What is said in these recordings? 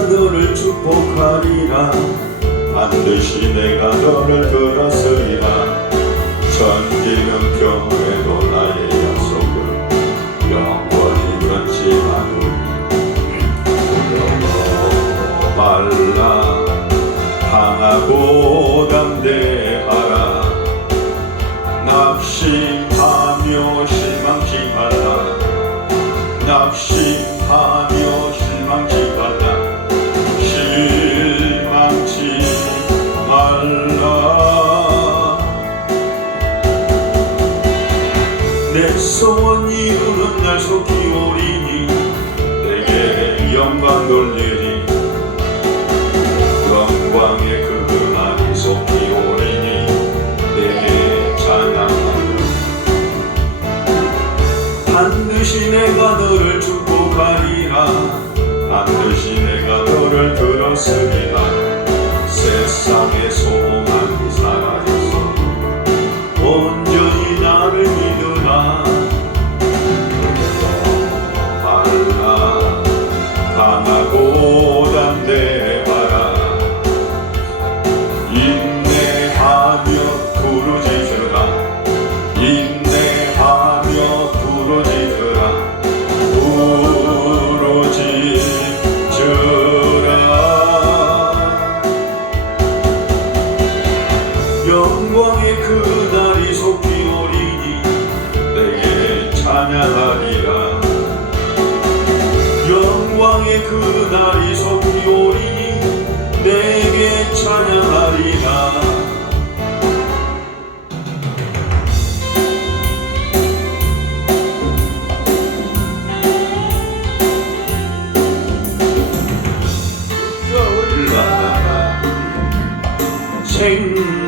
너를 축복하리라. 반드시 내가 너를 들었으리라. 천지는 경 날이 오리니 내게 찬양하리라.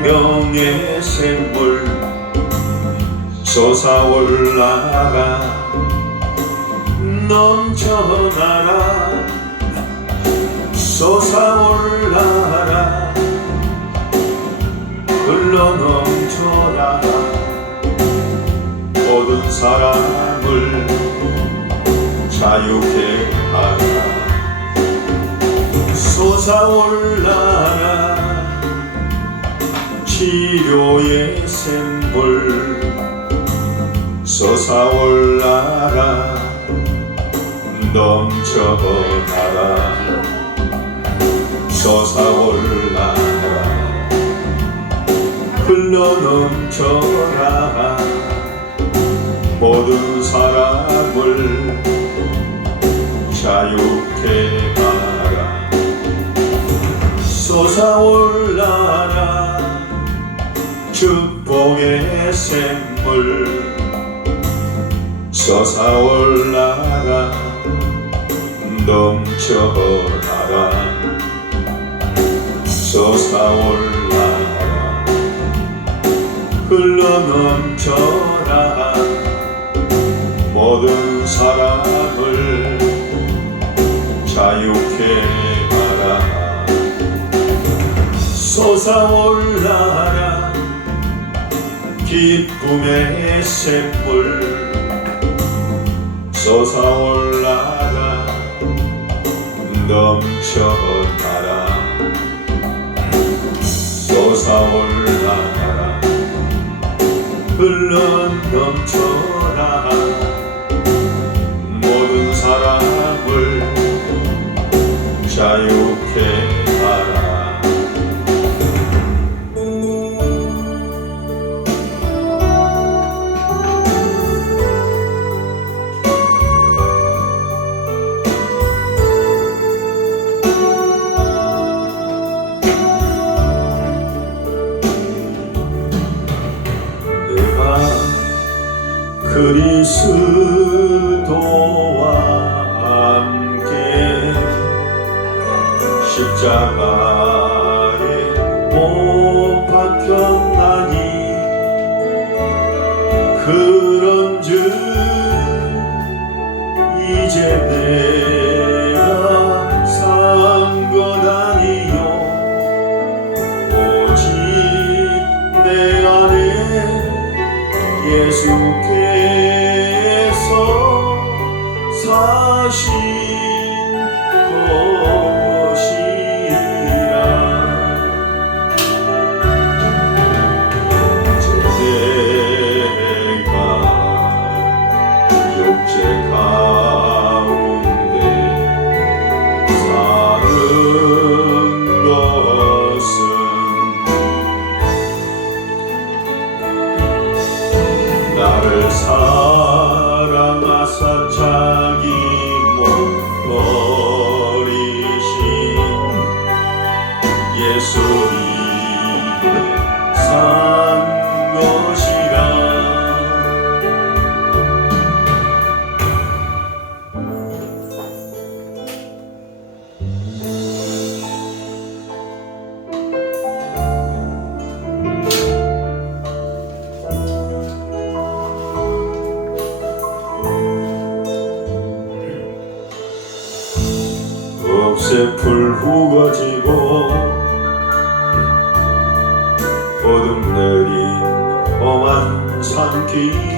생명의 샘물 솟아올라라 넘쳐나라 솟아올라라. 흘러넘쳐나라. 모든 사람을 자유케 하라. 솟아올라라. 치료의 샘물 솟아올라라. 넘쳐나라 솟아올라라 흘러넘쳐라. 모든 사람을 자유케 하라. 솟아올라라. 축복의 샘물 솟아올라라. 넘쳐나라 솟아올라라. 흘러넘쳐라 모든 사람을 자유케 하라. 솟아올라라. 기쁨의 샘물 솟아올라라. 넘쳐 솟아올라라. 흘러 넘쳐라. 모든 사람을 자유케 십자가에 못 박혔 후거지고 어둠 내린 험한 산길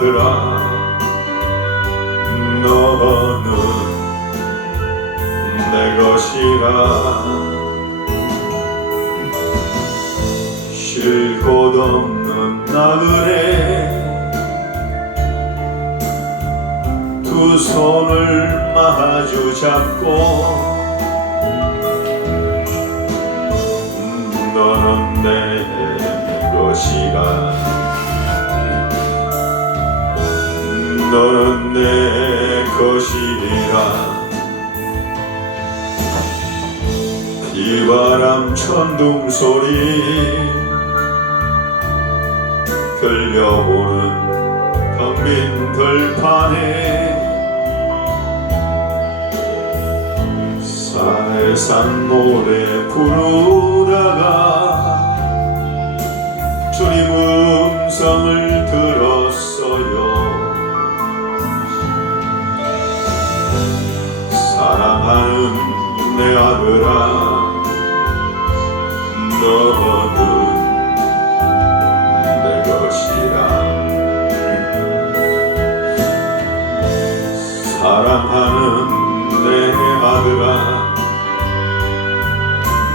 아들아 너는 내 것이라. 쉴 곳 없는 나그네 두 손을 마주 잡고. 너는 내 것이라 너는 내 것이라. 비바람 천둥 소리 들려오는 텅빈 들판에 사해산 노래 부르다가 주님 음성을 들었어 내 아들아 너는 내 것이라. 사랑하는 내 아들아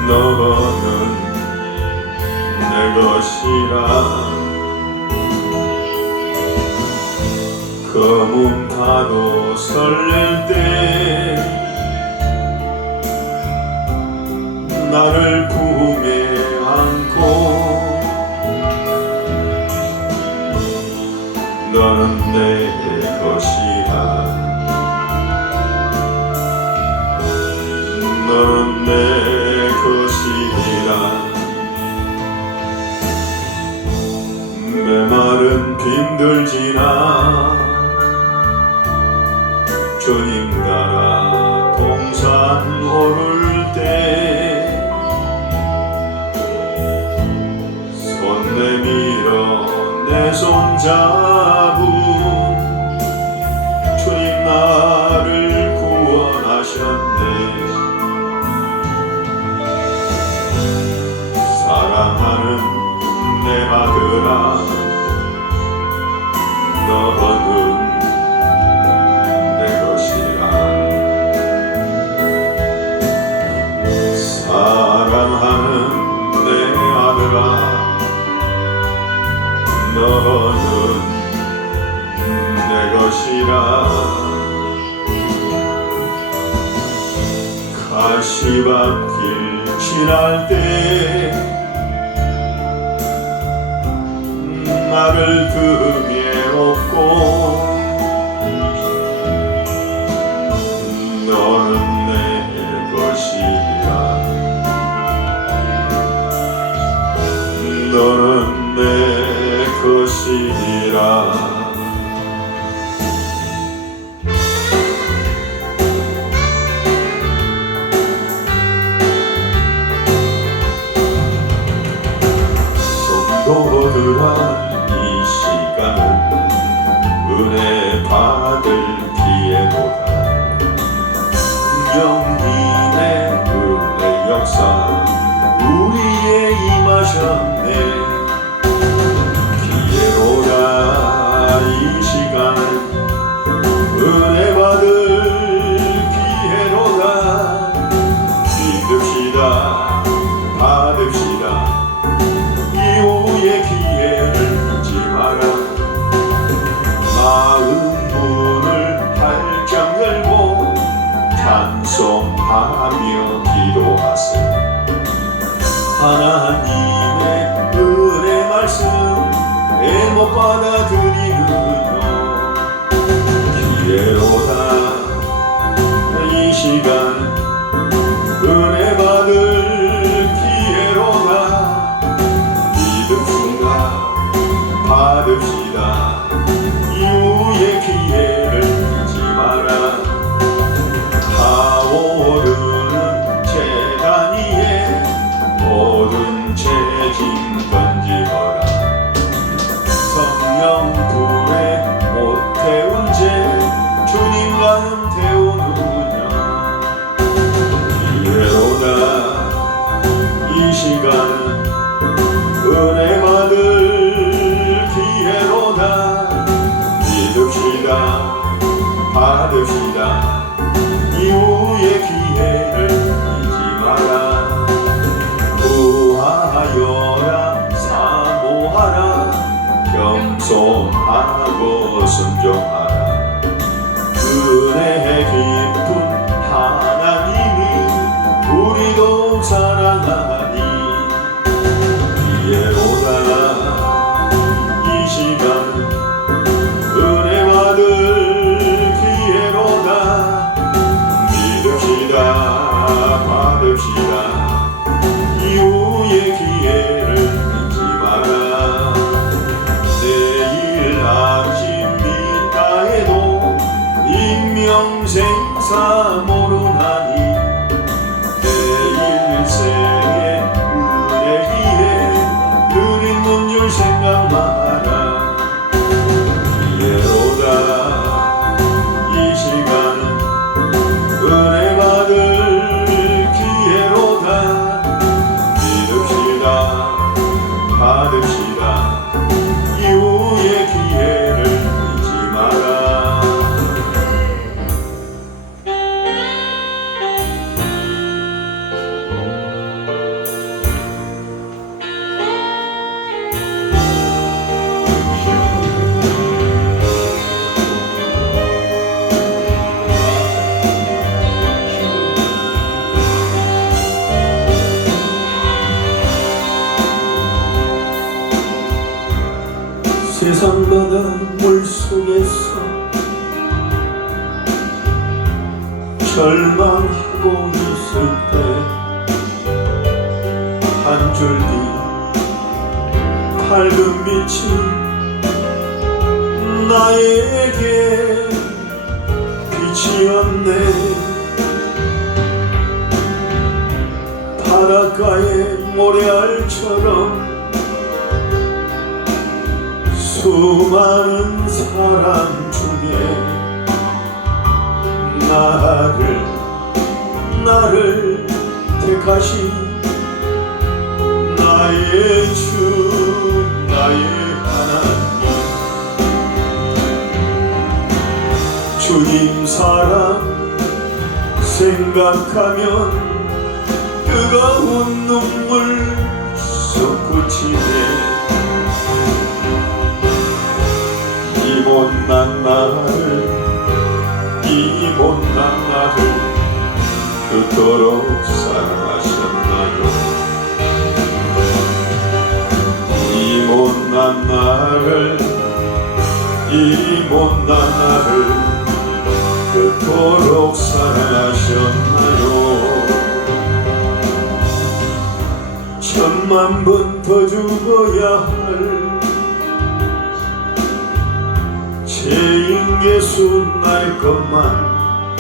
너는 내 것이라. 검은 파도 설렐 빈들지나? 주님 나라 동산 오를 때 손 내밀어 내 손 잡은 주님 나를 구원하셨네. 사랑하는 내 아들아 너는 내 것이라. 가시밭길 지날 때 나를 등 에 업고 너는 내 것이라. 너는 내 것이라. 성도들아 이 찬송하며 기도하세요. 하나님의 은혜 말씀 내못 받아들이는요. 기회로다 시간 받 줄기 밝은 빛이 나에게 빛이었네. 바닷가의 모래알처럼 수많은 사람 중에 나를 나를 택하신 나의 주 나의 하나님. 주님 사랑 생각하면 뜨거운 눈물 솟구치네. 이 못난 나를 이 못난 나를 그토록 사랑 못난 나를 이 못난 나를 그토록 사랑하셨나요? 천만 번 더 죽어야 할 죄인 예수 날 것만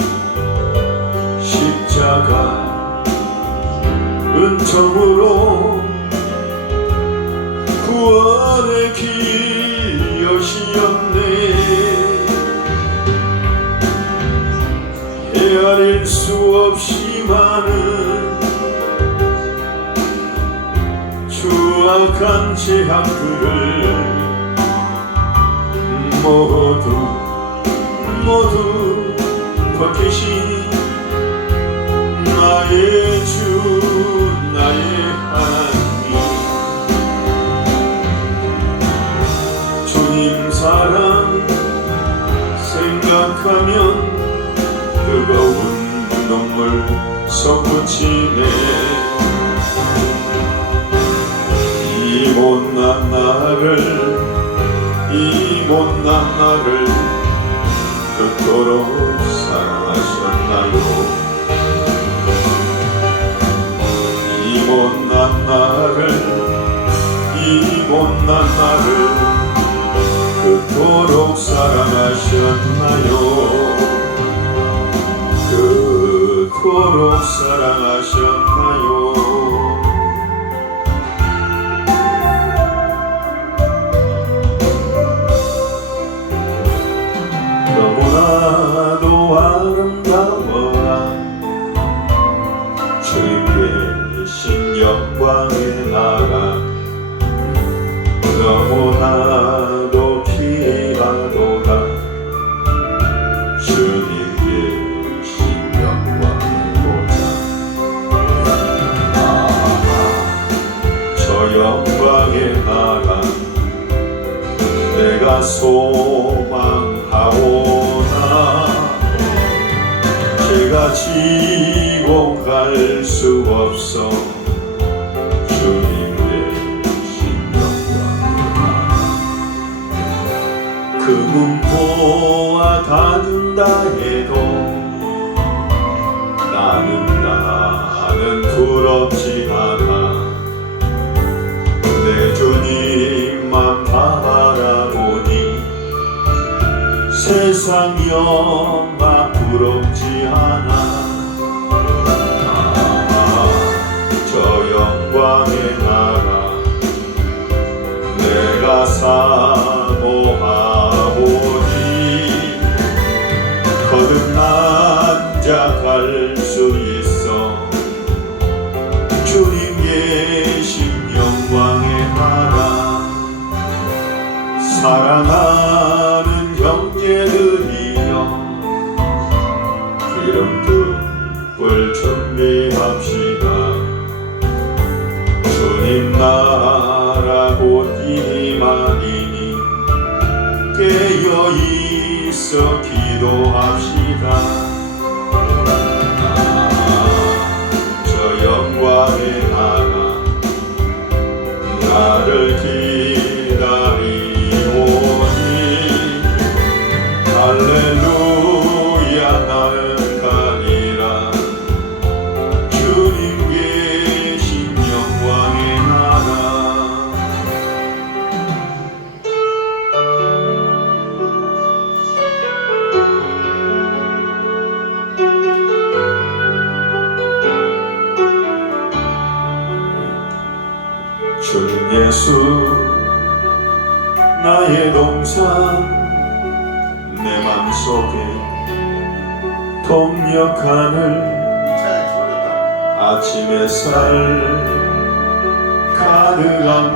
십자가 은총으로 구원의 길 여시었네. 헤아릴 수 없이 많은 추악한 제약들을 모두 모두 벗기신 사랑 생각하면 뜨거운 눈물 솟구치네. 이 못난 나를 이 못난 나를 끝도록 사랑하셨나요? 이 못난 나를 이 못난 나를 그토록 사랑하셨나요? 그토록 갈수 없어. 주님 계신 영광의 나라 그 문포와 닫은다 해도 나는 나는 부럽지 않아. 내 주님만 바라보니 세상 영 거듭난 자갈 수 있어. 주님 계신 영광의 나라. 사랑하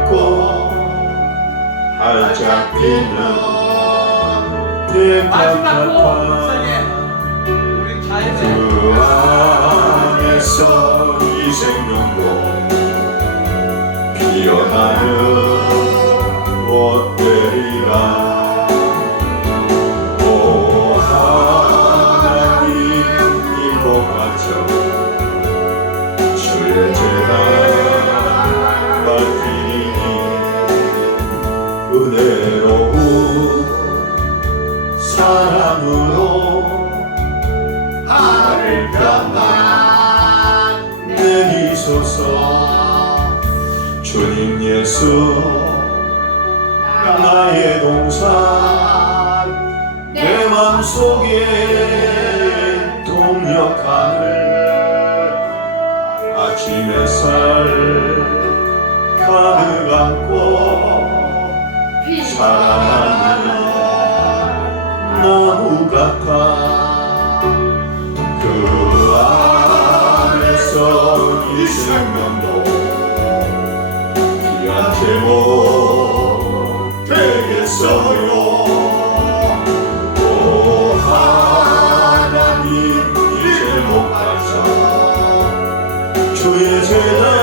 안고 활짝 피는 대파파파 그 안에서 이 생명도 피어나는 꽃들이라 사랑으로 하늘 평안 내리소서. 주님 예수 나의 동산 내 맘속에 동력하늘 아침 햇살 가득 안고 사랑하는 나무 같아 그 안에서 이 생명도 귀한 제목 되겠어요? 오 하나님 이 제목 가져 주의 재단